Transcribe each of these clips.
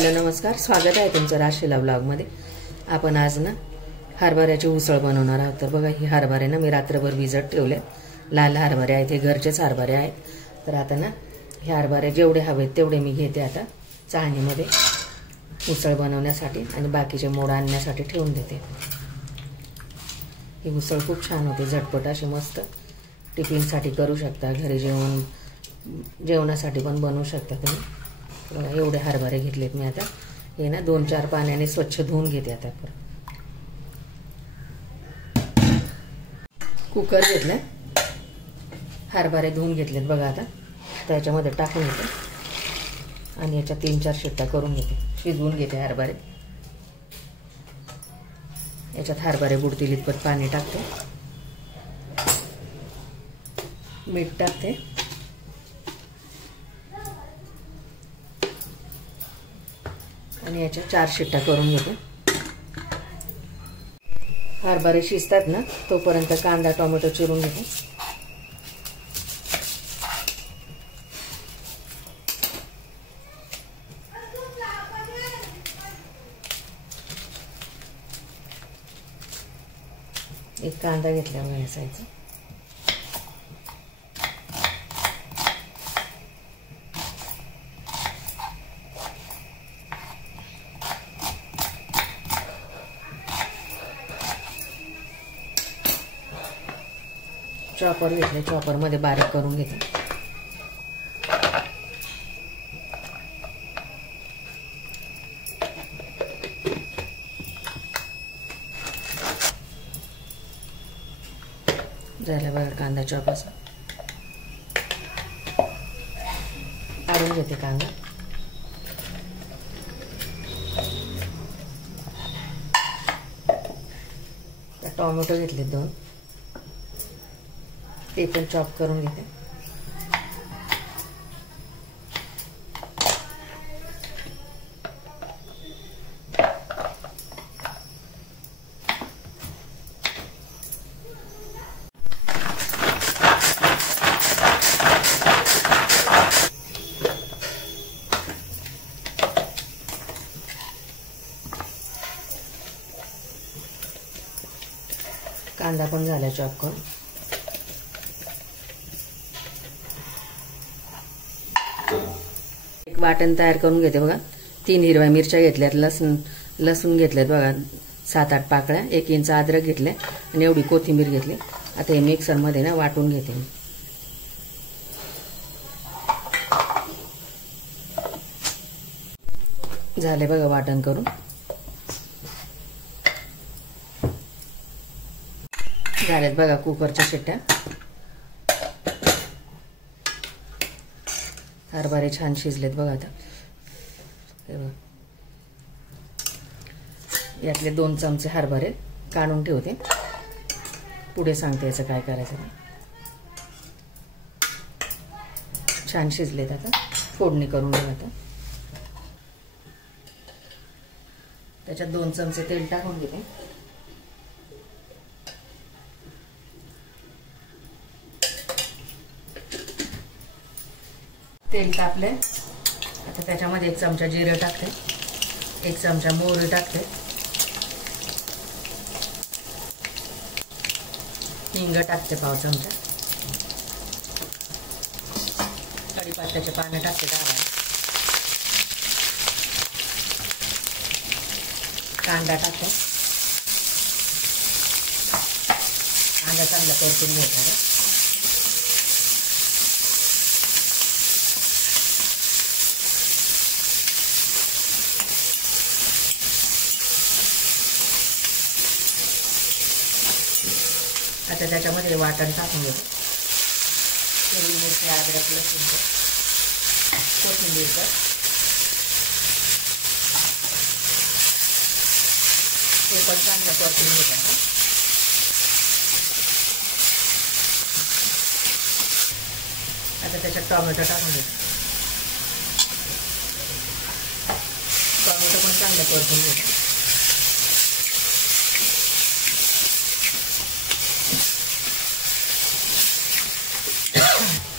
Hello नमस्कार, स्वागत आहे तुमचं राशीला ब्लॉगमध्ये। आपण आज ना हरभऱ्याची उसळ बनवणार आहोत। तर बघा, ही हरभरे ना मी रात्रभर भिजत ठेवले। लाल हरभरे आहेत, हे घरचेच हरभरे आहेत। तर आता ना हे हरभरे जेवढे हवेत तेवढे मी घेते आता चाळणीमध्ये उसळ बनवण्यासाठी, आणि बाकीचे मोड आणण्यासाठी ठेवून देते। ही उसळ खूप छान होते, झटपट अशी मस्त टिफिनसाठी करू शकता, घरी जेवणासाठी पण बनवू शकता तुम्ही। बघा, एवढे हरभरे घेतलेत मी। आता हे ना 2-4 पाण्याने स्वच्छ धुवून घेते। आता परत कुकर घेतलं, हरभरे धुवून घेतलेत बघा। आता त्याच्यामध्ये टाकून घेते आणि याच्या 3-4 शिट्ट्या करून घेते, शिजवून घेते हरभरे। याच्यात हरभरे बुडतील इतपत पाणी टाकते, मीठ टाकते आणि याच्या 4 शिट्ट्या करून घेते। हरभरे शिजतात ना तोपर्यंत कांदा टोमॅटो चिरून घेते। एक कांदा घेतला बघा साईजचा, चॉपर घेतले, चॉपर मध्ये बारीक करून घेते। झाला बघा कांदा चॉप असा काढून घेते कांदा। टोमॅटो घेतले 2, ते पण चॉप करून घेते। कांदा पण झाला चॉप करून। एक वाटण तयार करून घेते बघा। 3 हिरव्या मिरच्या घेतल्यात, लसूण घेतल्यात बघा 7-8 पाकळ्या, 1 इंच अद्रक घेतले आणि एवढी कोथिंबीर घेतली। आता हे मिक्सर मध्ये ना वाटून घेते मी। झाले बघा वाटण करून। झालेत बघा कुकरच्या शिट्ट्या। हरभरे छान शिजलेत बघा। आता हे बघा, यातले 2 चमचे हरभरे काढून ठेवते, पुढे सांगते याचं काय करायचं। छान शिजलेत, आता फोडणी करून घेऊ। आता त्याच्यात 2 चमचे तेल टाकून घेते। तेल तापले, आता त्याच्यामध्ये 1 चमचा जिरे टाकते, 1 चमचा मोहरी टाकते, हिंग टाकते 1/2 चमचा, कढीपत्त्याचे पानं टाकते 10, कांदा टाकते, कांदा चांगला परतून घ्यायचा। आता त्याच्यामध्ये वाटण टाकून घेतो, हिरवी मिरची, अद्रक, लसूण, कोथिंबीर, ते पण चांगलं परतून घेतो। आता त्याच्यात टोमॅटो टाकून घेतो, टोमॅटो पण चांगलं परतून घेतो।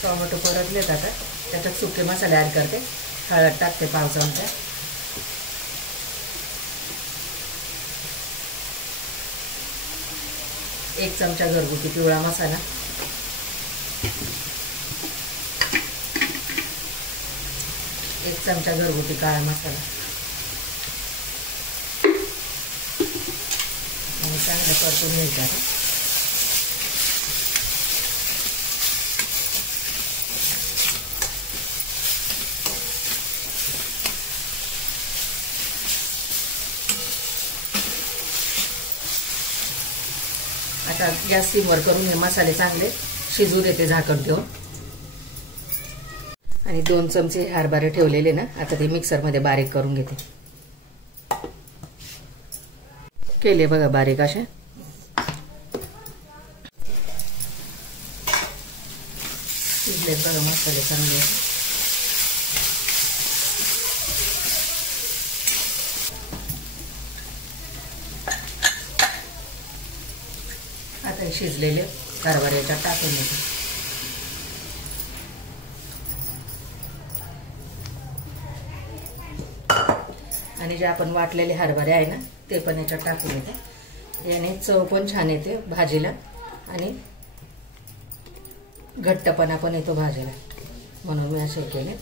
टोमॅटो परतलेत, आता त्याच्यात सुके मसाले ॲड करते। हळद टाकते 1/2 चमचा, 1 चमचा घरगुती पिवळा मसाला, 1 चमचा घरगुती काळा मसाला आणि चांगलं परतून घ्यायचं. आता गॅस सिमवर करून हे मसाले चांगले शिजू देते झाकण ठेवून. आणि 2 चमचे हरभरे ठेवलेले ना, आता ते मिक्सरमध्ये बारीक करून घेते. केले बघा बारीक असे. शिजलेत बघा मसाले चांगले. आता शिजलेले हरभरे याच्यात टाकून देते. आणि जे आपण वाटलेले हरभरे आहे ना ते पण याच्यात टाकून येते. याने चव पण छान येते भाजीला आणि घट्टपणा पण येतो भाजीला, म्हणून मी असे केले.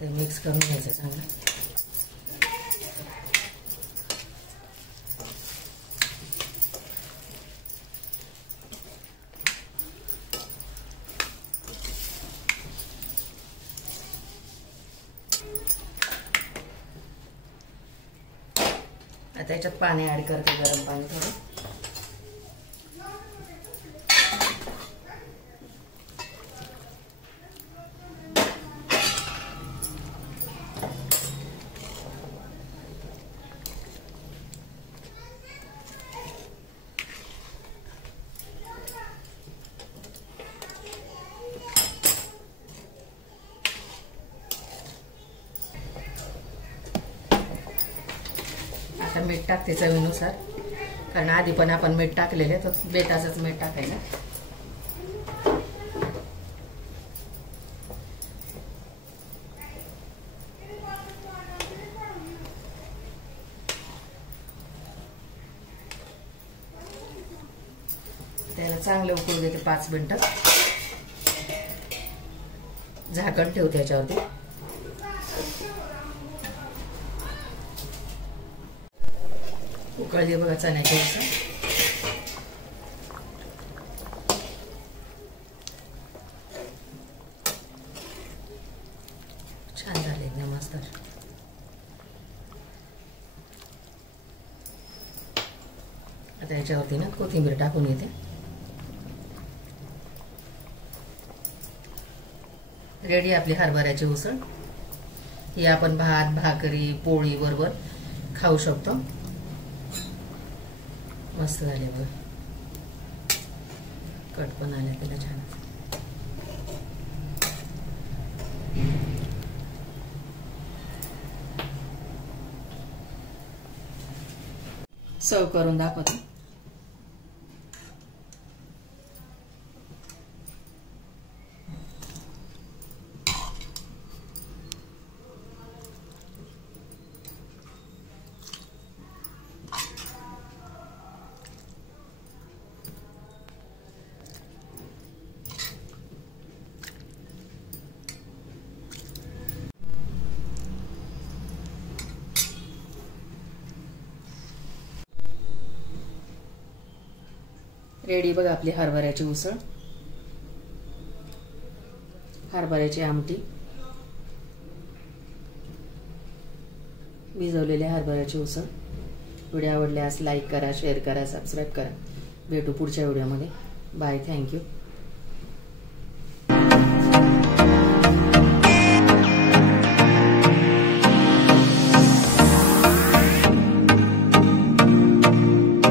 ते मिक्स करून घ्यायचं चांगलं. आता याच्यात पाणी ऍड करते, गरम पाणी थोडं. आता मीठ टाकते चवीनुसार, कारण आधी पण आपण मीठ टाकलेले, तर बेताचंच मीठ टाकायचं. त्याला चांगले उकळू देते 5 मिनिटं. झाकण ठेवते याच्यावरती. उकळली बघा चण्याची उसळ. छान झाले एकदम मस्त. आता याच्यावरती ना कोथिंबीर टाकून घेते. रेडी आपली हरभऱ्याची उसळ. ही आपण भात, भाकरी, पोळी बरोबर खाऊ शकतो. मस्त झाले बघा. कट पण आले त्याला छान. सर्व करून दाखवते. रेडी बघा आपली हरभऱ्याची उसळ. हरभऱ्याची आमटी, भिजवलेल्या हरभऱ्याची उसळ. व्हिडिओ आवडल्यास लाईक करा, शेअर करा, सबस्क्राईब करा. भेटू पुढच्या व्हिडिओमध्ये. बाय. थँक्यू.